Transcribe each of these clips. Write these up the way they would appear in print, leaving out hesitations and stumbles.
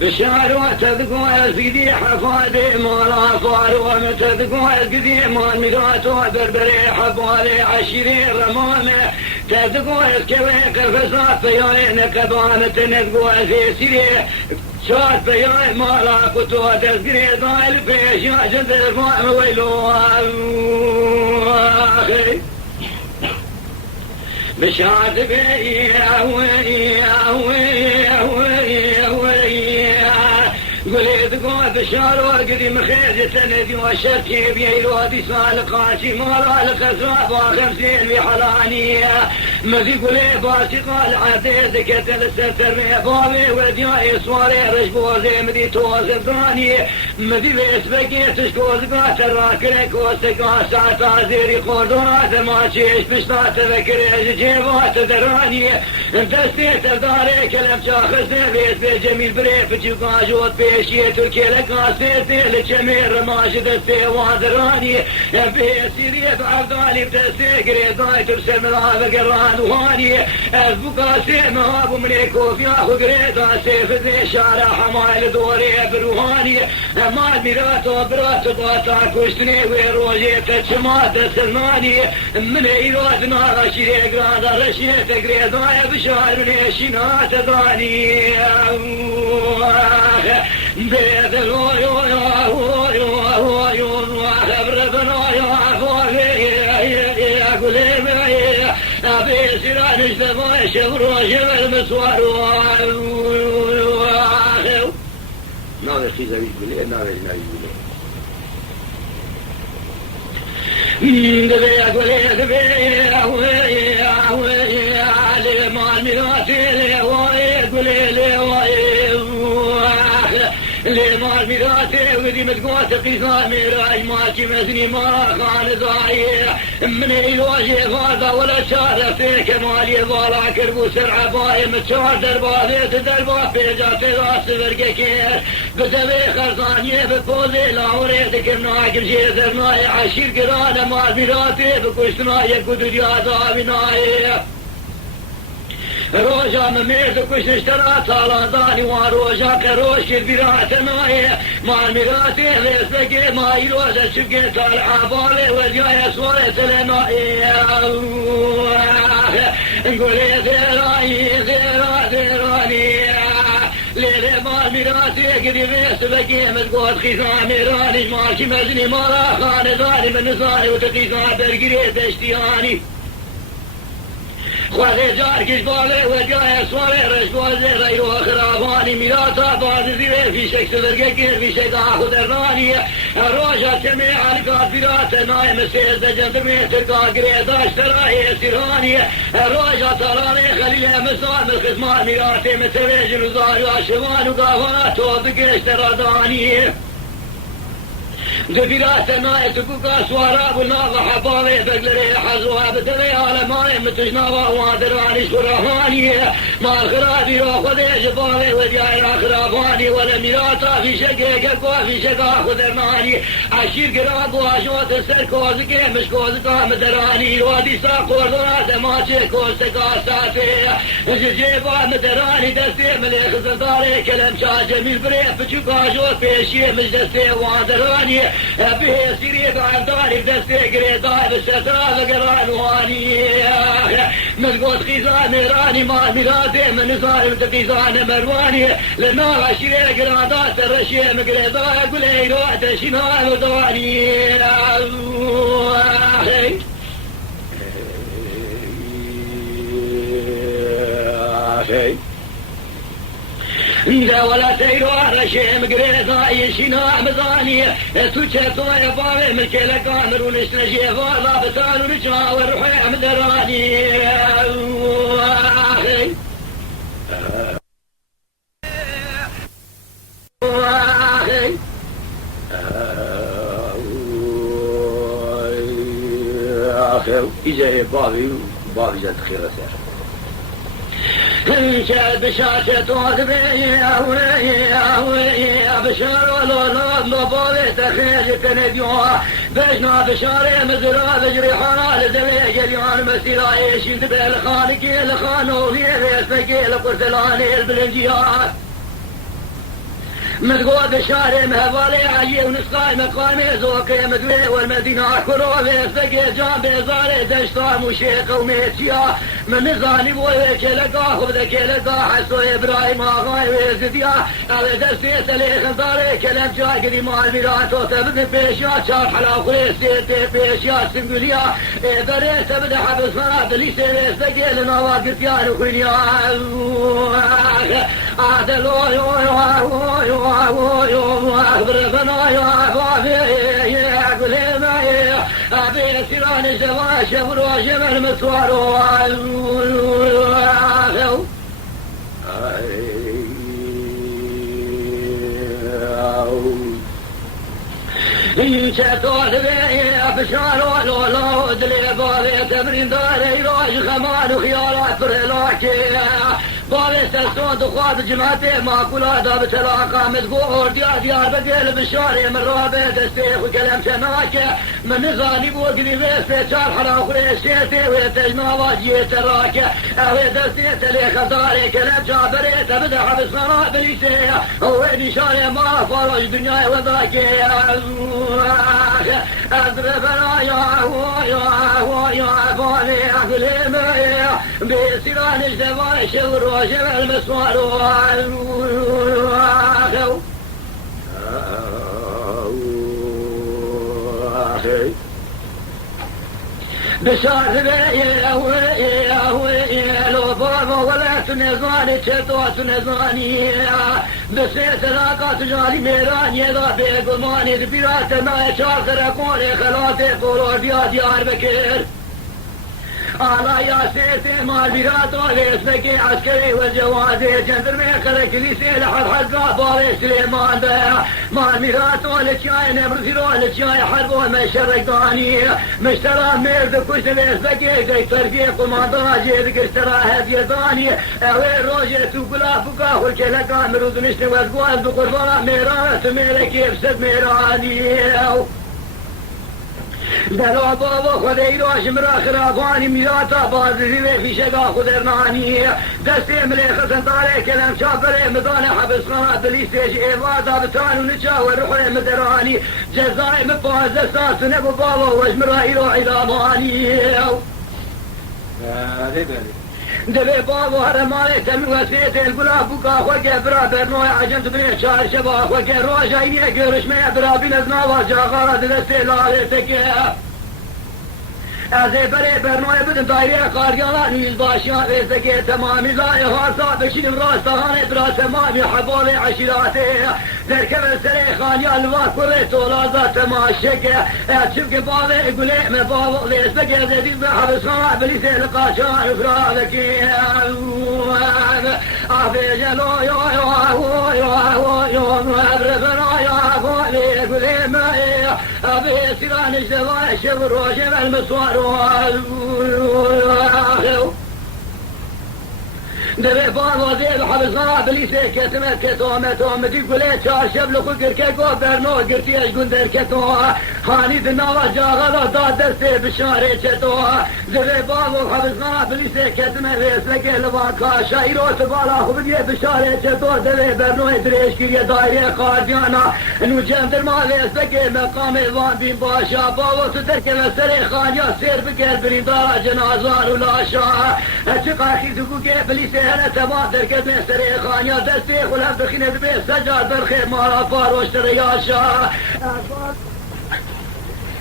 بشار وتذكر في حفادي مولا فار ومتذكر قديم والمدات وبربري حبالي عشرين رمامه تذكر كويك فصاف يوينك بانت نذكر في سريه شاد بياي مولا كتو تذكري ضايل في شاشة الفام ويلو اخي بشاد بي قلت قوة بشار وقدي مخيز سندي وشركي بيلودي سالقاتي مولا الخزوات وخمسين بحلانية مذي قلي باسي قال عديد كتل ستر بابي ودياي صواري رجبوزي مذي توزي ضاني مذي بيس بقيت شكوز قاتل راكرك وستقا ساعتا زيري قردونات ما تشيش بشتا تذكري جيبات دراني دستيت بداري كلام شاخصني بيت بجميل بريف جوقا جوت بيشي تركي لك عصيتي لجميل ماجد السي وادراني بيسيري بعبدالي بتسي قريضاي ترسل ملعب قران واني الفقاسي مهابو منيكو في اخو قريضا سيف ذي شارع حمايل دوري بروحاني مال ميراتو براتو باتا كشتني ويروجي تشمات سلماني من ايراد نارا شيري قرادا رشيت قريضاي بشار نيشينا تداني بيد الويو بربنا يا قليل أبي سيران اشتبه شبر وشبر مسوار ناوي خيزة يقولي ناوي لما الميراثي وذي متقوات قصامي راي ماكي مزني ما خان ضايع من الواجه فاضا ولا شارع في كمالي ضالع كربو سرعة باي متشار دربا ذات دربا في جات راس برقكير بتبي خرطانية بفوزي لاوريت كمناك بجيزر ناي عشير قرانا ما الميراثي بكشتنا يقود رياضا بناي روجا مميت كش اشترى طالداني وروجا كروش البراءة ماي مع المراتي ليسبقي ماي روجا شبقي طالعبالي والجاية صورة لنائي نقولي ذيراني ليلة مع المراتي قدي بيسبقي متقوت خزامي راني ماشي مجني مرا خانداني من نصاري وتقيسان درقريت اشتياني خواه جارکش باله و جای سواره رشبازه ریرو خرابانی میراتا بازیزیره فیشک سدرگه کن فیشک آخو درنانی روشا چمی حلقات بیرات نایم سیز جندمی ترکا گریداش ترای سیرانی روشا ترانه خلیل مسال مخزمان میراتی متوی جنوزاری و شوان و گاوانا تو بگشت رادانی دبيرات نايت بوكا سوارا بناغ حبالي بقلري حزوها بدري على ماي متجنابا وادراني شرهاني ما الخرابي روخذي جبالي ودياي خراباني ولا ميراتا في شقي قلقوا في شقا خذرناني عشير قراب واشوت السركوزكي مشكوزكا مدراني وادي ساقور ذرات ماشي كوستكا ساتي جيبا مدراني دستي مليخ زداري كلام شا جميل بريف بشوكا جوت بيشي مش دستي وادراني به سيريد عبدالي بدستي قريضاي بالستراب قران واني مزقوت خيزان راني ما ميلادي من نصاري متقيزان مرواني لنا عشري قرادات الرشي مقريضاي قولي روحت شنال ودواني دا ولا تيرو رشيم قريضا يشينا مزاني توجهتو يا بابي ملكيلا كامرون اشترجي فالا بتالو نجا والرحيم مدراني إجا بابي جات خير سير شاد شاشة وذبي بشار ولو نبالي تخيج تنديوها بشنا بشاري مزرا بجري حنا لدليج كليان مسيرة ايش يندبه لخانك لخانو في ريسك لقرتلان البلنجيات مدقوا بشارع مهبالي عجي ونسقاي مقامي زوقي مدوي والمدينة كروه بيسقي جان بيزاري دشتا مشيق وميتيا من نزاني بوي كيلقاه وبدا كيلقاه حسو إبراهيم آغاي ويزديا على دستي سلي خنطاري كلام جاقري مال ميراتو تبدي بيشيا شار حلا خليسي بيشيا سنقليا بري تبدي حبس مرا بليسي بيسقي لنوا قرتيان وخليا عادلو بربنا يا بابي يا قليما يا أبي سيران الزواج وروج من مسوار يشتوت بي بشار ولا دلي بابي تمرين داري روج خمان وخيارات برلاكي بابي سلسون دخوات جمعتي ما كل هذا بتلاقى متقول ديار بقل بالشارع من رابع دستيخ وكلام سماكة من نزاني بوقلي بيس شار حرا وخريشيتي ويتجنا واجيت راكة اوي دستيت لي خطاري كلام جابري تبدأ حبس مرابليتي هو دي شارع ما فرج دنيا وذاكي أضربنا يا باني أهلي بسيران الجبال شور وجبل مسوار بشار بي لو بابا ولا تنزاني تشتو تنزاني بسيت لاقات جالي ميراني لا بيقماني بيرات ما شاكر اكوني خلاتي قولوا ديار بكير على يا سيتي مال بيرات وليسنكي عسكري والجوازي جندر ميخلق ليسي لحد حقا باري سليمان بيع مال بيرات ولشاي نبرزيرو ولشاي حرب ومشرقاني مشترى ميرد كش ليسنكي دي ترقيق ومانضا جيدك اشترى هدي داني اوي روجي توقلا بقا والكيلقا مروز نشني وزقوال بقربانا ميرانة ميركي بسد ميراني دلو بابا خدای راش مرا خرابانی میراتا بازی في شقا خدرنانی دستی ملیخ سنتاره کلم شابره مدان حبس خانا بلیستیش ایوادا بتان و نچا و روح مدرانی جزای مفاز ساس نبو بابا وش مرا ایرو عدامانی دبي بابو هرمالي تمي وسيت القلاب بقى خوكي برا برنوي عجنت بني شهر شبا خوكي روجا يقرش ما برا بنزنا وجا غارد دستي لالتك ازي بري برنوي بدن دايري قاريانا نيز باشيان رزقي تمامي زاي هارسا بشين براس تهاني براس تمامي حبالي عشيراتي تركب السري خانيا الواك كوري تولازا تماشك اتشبك بابي قولي من بابو ليسبك زيدي بحبس خان بليسي لقاشان فرادك عفي جلو يو بربنا يا بولي قولي ما أبي سيران الجواي شبر وجب المسوار دبي بابا زيب حبسنا بليسي كتمت كتومتوم دي قولي شار شبل خقر كيكو برنو قرتي اش قندر كتو خاني دناوا جاغلا دا دستي بشاري كتو دبي بابا حبسنا بليسي كتمت ريسلك لباكا شايرو تبالا خبدي بشاري كتو دبي برنو ادريش كي دايري قاديانا انو جندر ما ريسلك مقام الوان بين باشا بابا تدرك مسري خانيا سير بكر بريندارا جنازار ولاشا اتقا خي دقوكي بليسي أنا تبادر كدمي سري خانيا دستي خلف دخينة بي سجاد برخي مارا فاروش ترياشا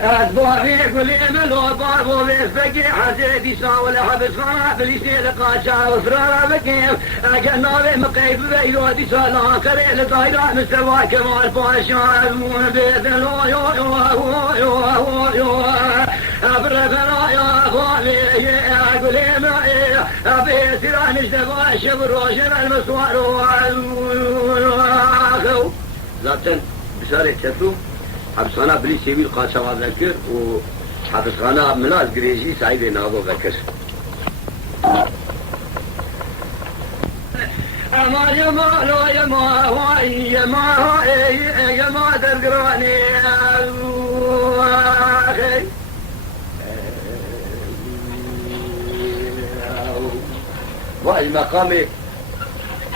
أتباري قولي ملو باربو بيسبقي حسيدي ساول حبس خانا بليسي لقاشا وفرارا بكيف أجنابي مقيب بيودي سالا كري لطايرا مستوى كمال باشا المون بيدن يو أبرفنا يا غالي قولي معي أبي سيران اجتبا شبر وشبع المسوار وعلو ذاتن بسارة كتو حبسخانه بلی سیویل قاچاق ذکر و حبسخانه ملاز گریجی سعید ناغو ذکر اما يما درقراني باج مقامي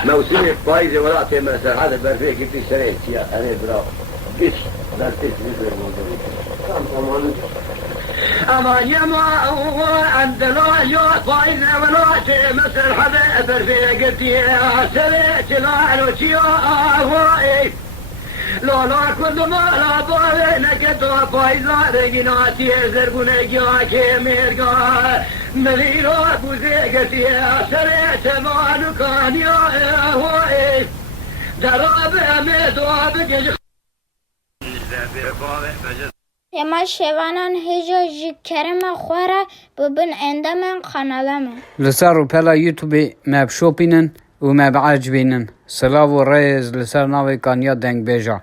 موسمي بايز وراتي مثلا هذا برفيه قلت اشتريت يا انا برا قش درتي امان يا ما عندنا يا بايز وراتي مثلا هذا برفيه قلت يا سريت العلوش يا هواي لا كل ما لا بالك تو بايزا رجناتي زرقوني كميرغا مليرو بوزيغتي سريت مالو كان يا هوي دراب مدواب جج اما شوانان هجا جي كرم خوارا ببن اندامن قنالامن لسر وبلا يوتيوب ماب شوبينن وماب عجبينن سلاو ريز لسر ناوي كان يا دنگ بيجا